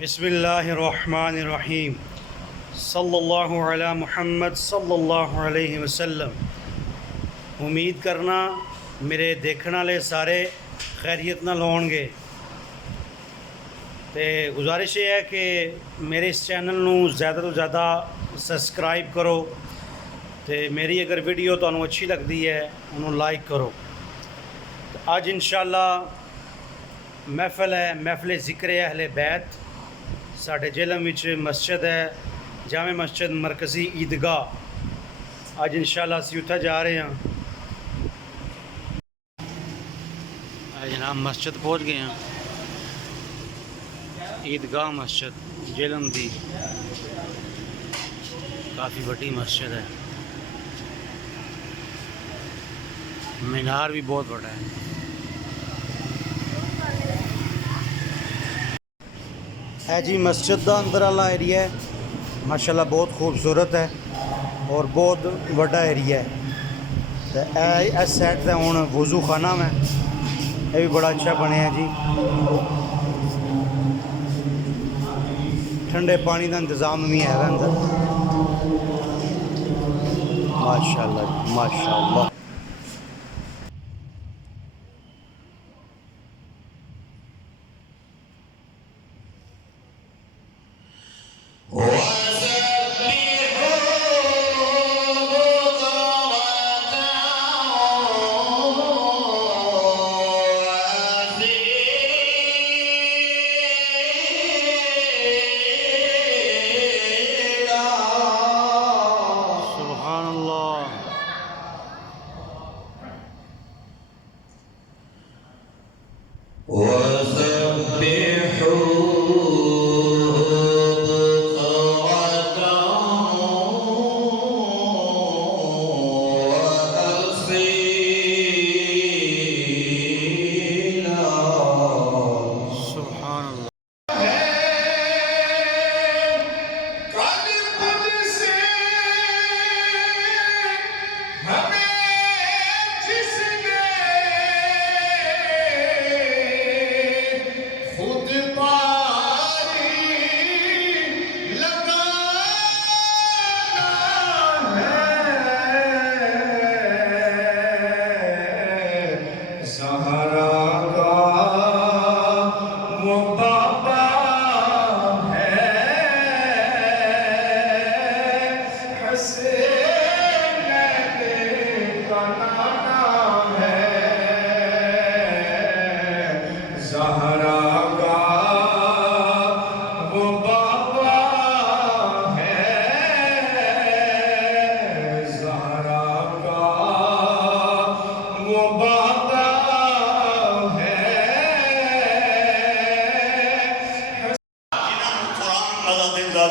بسم اللہ الرحمن الرحیم صلی اللہ علی محمد صلی اللہ علیہ وسلم۔ امید کرنا میرے دیکھنے والے سارے خیریت نال ہون گے تے گزارش یہ ہے کہ میرے اس چینل نو زیادہ تو زیادہ سبسکرائب کرو تے میری اگر ویڈیو تانوں اچھی لگتی ہے انہوں لائک کرو۔ اج انشاءاللہ محفل ہے، محفل ذکر اہل بیت۔ ساڈے جہلم وچ مسجد ہے، جامع مسجد مرکزی عیدگاہ۔ اج انشاءاللہ اسی اتھے جا رہے ہیں۔ جناب مسجد پہنچ گئے ہیں، عیدگاہ مسجد جہلم دی کافی بڑی مسجد ہے، مینار بھی بہت بڑا ہے۔ جی مسجد دا اندر والا ایریا ہے، ماشاءاللہ بہت خوبصورت ہے اور بہت بڑا ایریا ہے۔ اس سائڈ تے ہوں وضو خانہ ہے، یہ بھی بڑا اچھا بنیا جی، ٹھنڈے پانی دا انتظام بھی ہے اندر، ماشاءاللہ جی ماشاءاللہ۔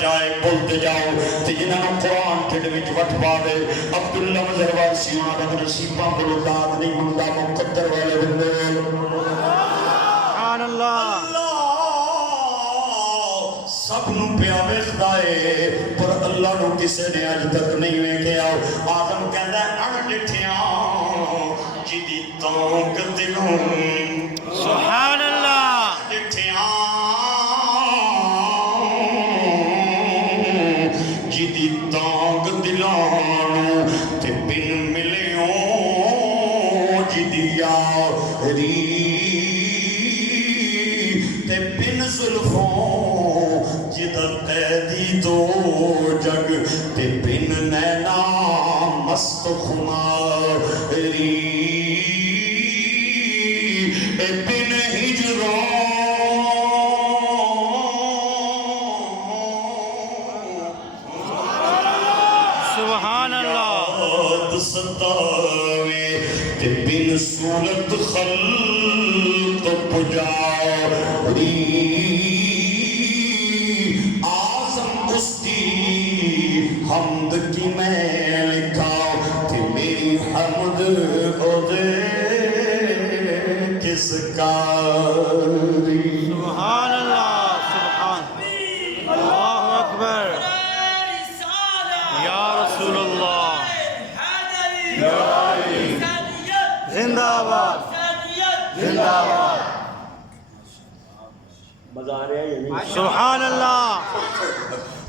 جائے بولتے جاؤ تے جنہاں قرآن ٹھڑ وچ وٹ پاوے عبداللہ مظہر سیاں دا نصیباں کو داد نہیں ہوندا مقدر والے بندے سبحان اللہ سب نو پیا ویکھدا اے پر اللہ نو کسے نے اج تک نہیں ویکھیا۔ آدم کہندا اڑ ڈٹھیاں جدی تانگ دلوں سبحان اللہ ڈٹھیاں جدی تانگ دلانو تے بن ملیوں جدی یاری تے بن زلفوں جدہ قیدی دو جگ تے بن نینا مست خماری بن ہجروں سبحان اللہ ستاوے تے بن صورت خلق پجاری آزم اس کی حمد کی میں لکھا تے میری حمد عدے کس کاری سبحان اللہ سبحان اللہ اکبر یا رسول اللہ زندہ آباد زندہ آباد مزہ آ رہا ہے۔ سبحان اللہ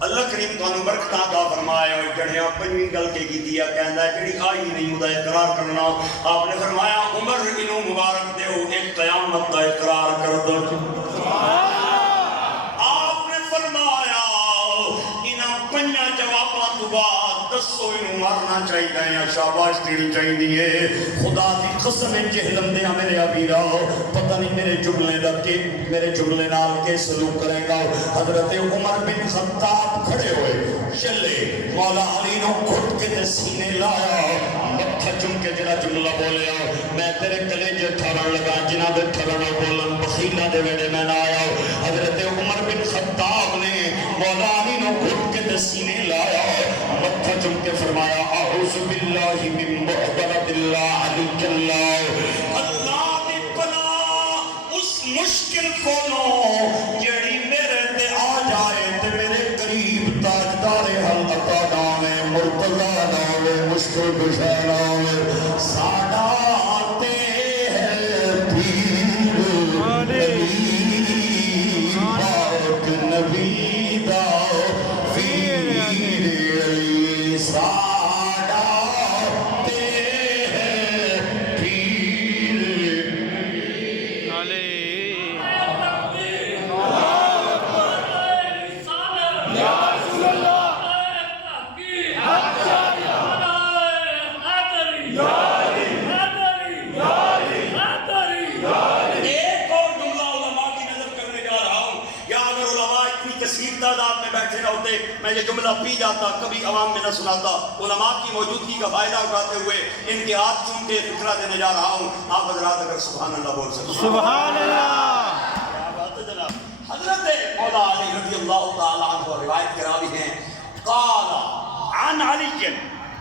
اللہ کریم تانوں برکتاں عطا فرمائے اور جڑیا پنجویں گل کے کیتی ہے کہندا ہے جڑی آئی نہیں اودہ اقرار کرنا آپ نے فرمایا عمر انہوں مبارک دیو ایک قیامت دا اقرار کر دو آپ نے فرمایا انہاں پنجاں جواباں تو بعد دسو انہوں مارنا چاہیے یا شاباش دینی چاہیے خدا دی قسم جہلم دیا میرے ابیرا پتہ نہیں میرے جملے دا کہ میرے جملے نال کے سلوک کرے گا حضرت عمر بن خطاب کھڑے ہوئے چلے مولا علی نو گھٹ کے سینے لایا متھا چم کے جڑا جملہ بولیا میں تیرے کلیجے ٹھرن لگا جناب ٹھرن بولن بخیلہ دے ویڑے میں نہ آیا حضرت عمر بن خطاب نے مولا علی نو گھٹ کے سینے لایا متھا چم کے فرمایا اعوذ باللہ من بغض اللہ علی اللہ اللہ دی پناہ اس مشکل کونوں جڑی میرے تے آ جائے تے میرے قریب تاجدار حل عطا نامے مرتضی نامے مشکل کشا نامے ساڈا تے ہے پیر علی پاک نبی دا پیر علی ساڈا تے ہے پیر علی تعداد میں بیٹھے نہ ہوتے میں یہ جملہ پی جاتا کبھی عوام میں نہ سناتا علماء کی موجودگی کا فائدہ اٹھاتے ہوئے ان کے ہاتھ چوم کے فکرہ دینے جا رہا ہوں آپ حضرات اگر سبحان اللہ بول سکتے سبحان اللہ کیا بات ہے جناب حضرت مولا علی رضی اللہ تعالیٰ عنہ روایت کراوی ہیں قال عن علی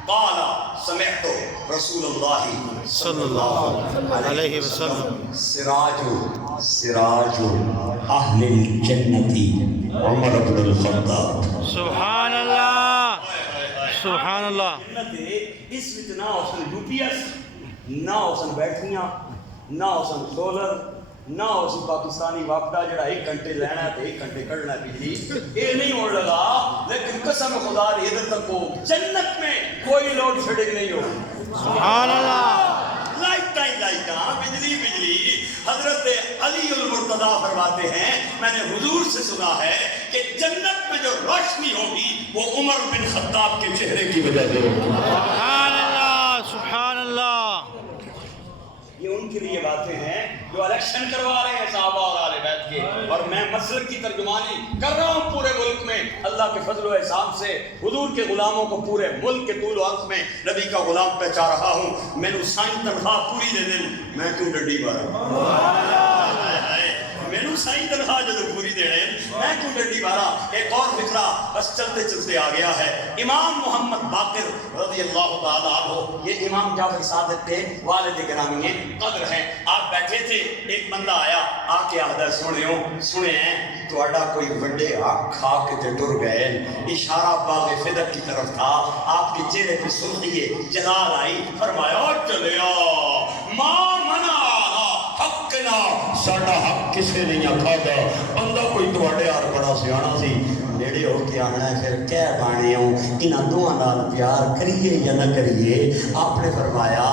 قال سمعت رسول اللہ صلی اللہ علیہ وسلم سراج اہل الجنتی عمر بن الخطاب سبحان اللہ سبحان اللہ اس وچ نہ ہوسن یو پی ایس نہ ہوسن بیٹھیاں نہ ہوسن سولر نہ ہوسی پاکستانی وقتہ جڑا 1 گھنٹے لینا ہے 1 گھنٹے کڑنا بجلی یہ نہیں ہو لگا لیکن قسم خدا دی ادھر تک ہو جنت میں کوئی لوڈ شیڈنگ نہیں ہو سبحان اللہ لائٹاں بجلی حضرت علی المرتضی فرماتے ہیں میں نے حضور سے سنا ہے کہ جنت میں جو روشنی ہوگی وہ عمر بن خطاب کے چہرے کی وجہ سے ہوگی سبحان اللہ سبحان اللہ یہ ان کے لیے باتیں ہیں جو الیکشن کروا رہے ہیں صحابہ اور آل بیت کے اور میں مسلک کی ترجمانی کر رہا ہوں پورے ملک میں اللہ کے فضل و احسان سے حضور کے غلاموں کو پورے ملک کے طول و عرض میں نبی کا غلام پہچا رہا ہوں میں نے سائن تنخواہ پوری دے دیں میں کیوں ڈنڈی مارا میں نے سائن تنخواہ جو پوری دے رہے ہیں میں کیوں ڈنڈی مارا ایک اور فکرہ بس چلتے چلتے آ گیا ہے امام محمد باقر رضی اللہ تعالیٰ عنہ یہ امام جعفر صادق کے والد گرامی قدر ہیں آپ بیٹھے تھے ایک بندہ آیا آ کے آدھا سنے ہیں تو اڈا کوئی وڈے آگ کھا کے تے ٹر گئے اشارہ باغ فدق کی طرف تھا آپ کے چہرے پہ سرخی جلال آئی فرمایا چلیا ماں منع حقنا ساڈا حق کسے نہیں آکھا دا بندہ کوئی تواڈے آر بڑا سیاںا سی نیڑے ہو کے آنا ہے پھر کہہ بانے ہوں انہاں دوہاں نال پیار کریے یا نہ کریے آپ نے فرمایا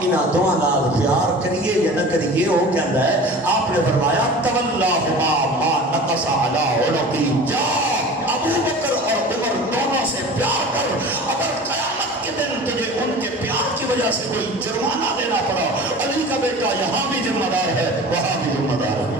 انہاں دوہاں نال پیار کریے یا نہ کریے وہ کہندا ہے آپ نے فرمایا تولاہما ما نقص علی عنقی جا ابو بکر اور عمر دونوں سے پیار کر اگر قیامت کے دن تجھے ان کے پیار کی وجہ سے کوئی جرمانہ دینا پڑا علی کا بیٹا یہاں بھی ذمہ دار ہے وہاں بھی ذمہ دار ہے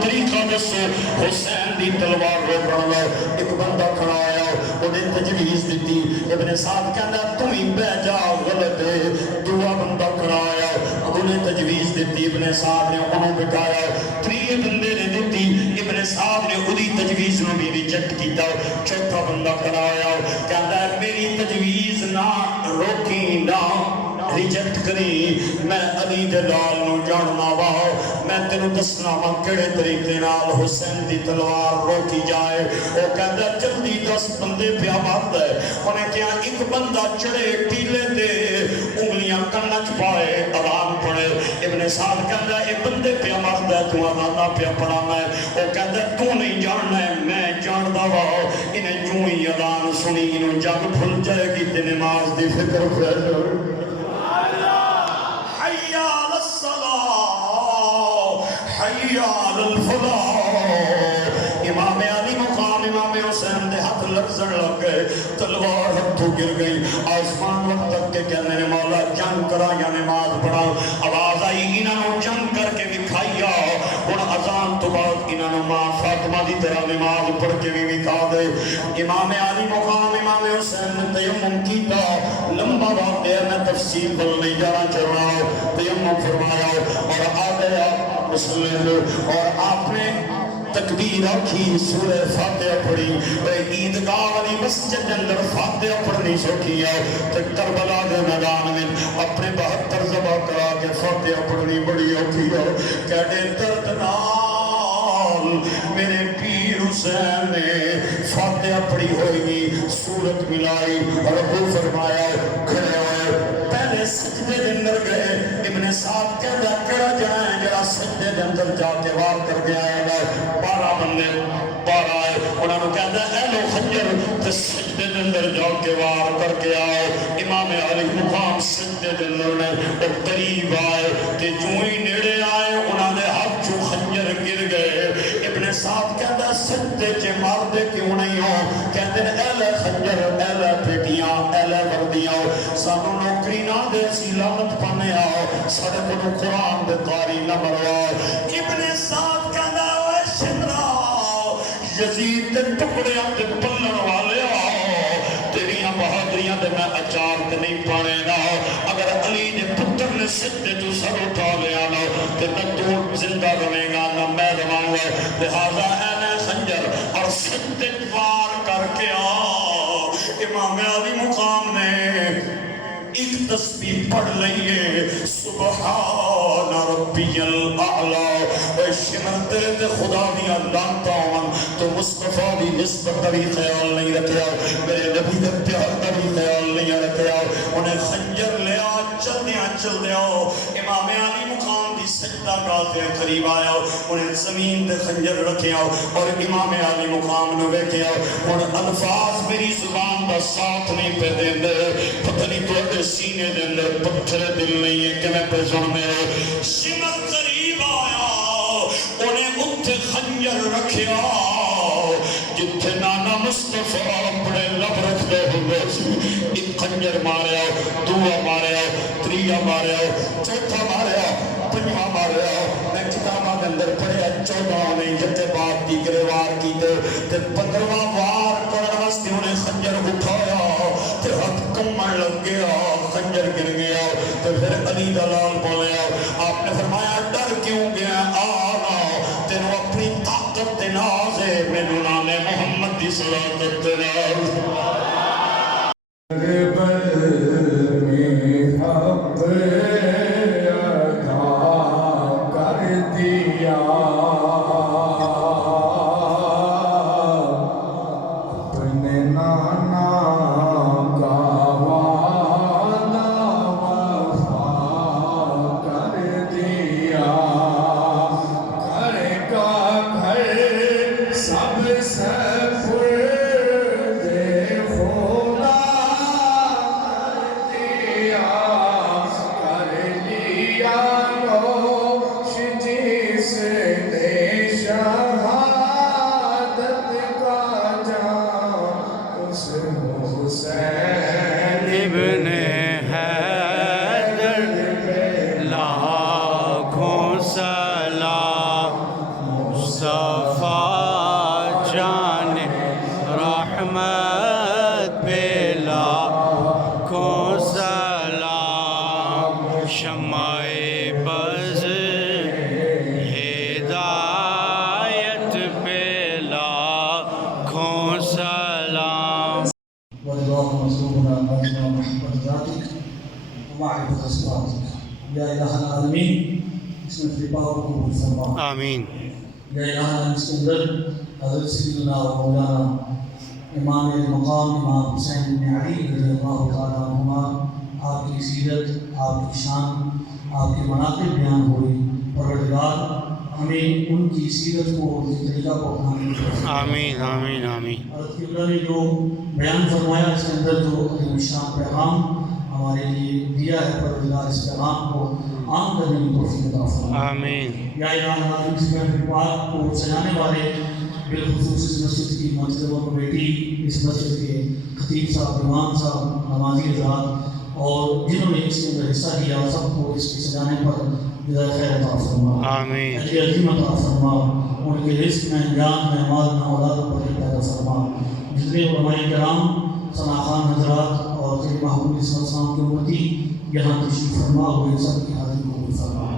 طریقہ دسو حسین دی تلوار روکن لو ایک بندہ کھڑا آیا انہیں تجویز دیتی ابن سعد کہندا تم ہی بہ جا غلط ہے دوسرا بندہ کھڑا آیا اب انہیں تجویز دیتی ابن سعد نے انہوں بٹھایا تیسرے بندے نے دیتی ابن سعد نے خودی تجویز نو بھی ریجیکٹ کیتا چوتھا بندہ کھڑا آیا کہندا میری تجویز نہ روکی نہ ریجیکٹ کری میں علی دے لال نو جاننا وا میں تینوں دسنا وا کیڑے طریقے نال حسین دی تلوار روکی جائے او کہندا جلدی 10 بندے پیا مارد ہے انہیں کیا ایک بندہ چڑھے ٹیلے تے انگلیاں کنچ پائے اذان پڑھے ابن سعد کہندا اے بندے پیا مارد ہے تو اذان پیا پڑھانا ہے او کہندا تو نہیں جاننا ہے میں جاندا وا انہیں جو ہی اذان سنی انہوں جگ بھول جائے گی تے نماز دی فکر پھیل حی علی الصلاة حی علی الفلاح امام علی مقام امام حسین دے ہاتھ لرزن لگ گئے تلوار ہتھوں گر گئی آسمان وقت تک کے کہنے نے مولا جنگ کرا یا نماز پڑھا آواز آئی انہوں جنگ کر کے دکھائیا ہن اذان تو بعد انہوں ماں فاطمہ دی طرح نماز پڑھ کے بھی دکھا دے امام علی مقام امام حسین نے تیمم کیتا لمبا واقعہ میں تفصیل بل نہیں جانا چاہ رہا تیمم فرمایا اور آ گیا مسلم اور آپ نے تکبیر آکھی سورہ فاتحہ پڑھی عیدگاہ والی مسجد کے اندر فاتحہ پڑھنی سوکھی ہے تو کربلا کے میدان میں اپنے 72 ذبح کرا کے فاتحہ پڑھنی بڑی اوکھی ہے کہتے درد نال میرے پیر حسین نے فاتحہ پڑھی ہوئی سورت ملائی اور رکوع فرمایا کھڑے ہوئے پہلے سجدے دے اندر گئے ابن سعد کہتا کڑا جنا ہے جڑا سجدے دے اندر جا کے وار کر کے آئے گا 12 بندے 12 آئے انہوں نے کہتا اے لو خنجر تے سجدے دے اندر جا کے وار کر کے آؤ امام علی مقام سجدے دے اندر نے اور قریب آئے تے جو ہی نیڑے آئے انہوں نے ہاتھ جو خنجر گر گئے ابن سعد کہتا سجدے چے مار دے کیوں نہیں ہو کہتے ہیں اے لے خنجر اے لے پیٹیاں اے لے وردیاں سانو نوکری نہ دے سی لعنت پانے آؤ سارے کو قرآن دے قاری نہ مرواؤ ابن سعد کہتا ہے شمرا یزید دے ٹکڑے تے پلن والے تیریاں بہادریاں دے میں اچار تے نہیں پانے نہ اگر علی نے پتر نے سجدے تو سر اٹھا لیا نہ تے نہ تو زندہ رہے گا نہ میں رہوں گا لہذا اے میں خنجر اور سجدے وار کر کے امام علی مقام نے ایک تسبیح پڑھ لئیے سبحان ربی الاعلی اے شمر تیرے تے خدا دیا لانتا ہوں تو مصطفیٰ دی نسبت کا بھی خیال نہیں رکھیا میرے نبی دے پیار کا بھی خیال نہیں رکھیا انہیں خنجر لیا چل دیا امام علی مقام دی سجدہ گاتے قریب آیا انہیں زمین دے خنجر رکھیا اور امام علی مقام نے بیکیا اور الفاظ میری زبان دا ساتھ نہیں پہ دیں دے پتہ نہیں تو اگر سینے دے اندر پتھر دل نہیں ہے کہ میں پہ سن میں شمر قریب آیا انہیں اتھے خنجر رکھیا جتھے نانا مصطفیٰ اپنے لب رکھ دے ہوئے ایک خنجر ماریا دعا ماریا تریہ ماریا چوتھا ماریا پنجہ ماریا میں کتابہ کے اندر پڑھیا 14 نے جتے بات دی گریوار کی تے 15واں وار کرنے واسطے انہیں خنجر اٹھایا تے ہاتھ کمر لگ گیا خنجر گر گیا تو پھر علی دلال بولیا آپ نے فرمایا ڈر کیوں گیا آنا تینوں اپنی طاقت تے ناز ہے مینوں نام محمد دی صلاحت تے ناز ورضاك مسلوبنا بنا محمد ذاتك ومعرفة صفاتك یا الہ العالمین، اس میں دعا کو قبول فرما۔ آمین یا الہ العالمین، اس کے اندر حضرت سیدنا و مولانا امام مقام امام حسین بن علی رضی اللہ تعالیٰ عنہما، آپ کی سیرت، آپ کی شان، آپ کے مناقب بیان ہوئی۔ پروردگار ہمیں ان کی سیرت کو، ان کے طریقہ کو اپنانے کی توفیق عطا فرما۔ آمین آمین آمین حضرت قبلہ نے جو بیان فرمایا، اس کے اندر جو عظیم الشان پیغام ہمارے لیے دیا ہے، پروردگار اس پیغام کو عام کرنے کی توفیق عطا فرما۔ آمین یا الہ العالمین، اس محفل پاک کو سجانے والے، بالخصوص اس مسجد کی منتظم کمیٹی، اس مسجد کے خطیب صاحب، امام صاحب، نمازی حضرات اور جنہوں نے اس کے اندر حصہ لیا، سب کو اس کے سجانے پر جزائے خیر عطا فرما، آمین اجر عظیم عطا فرما، ان کے رزق میں، جان میں، مال میں، اولاد پر پیدا فرما۔ جتنے علماء کرام، ثنا خان حضرات اور خلیفہ محمود صلی اللہ علیہ وسلم کے امتی یہاں تشریف فرما ہوئے، سب کی حاضری قبول فرما۔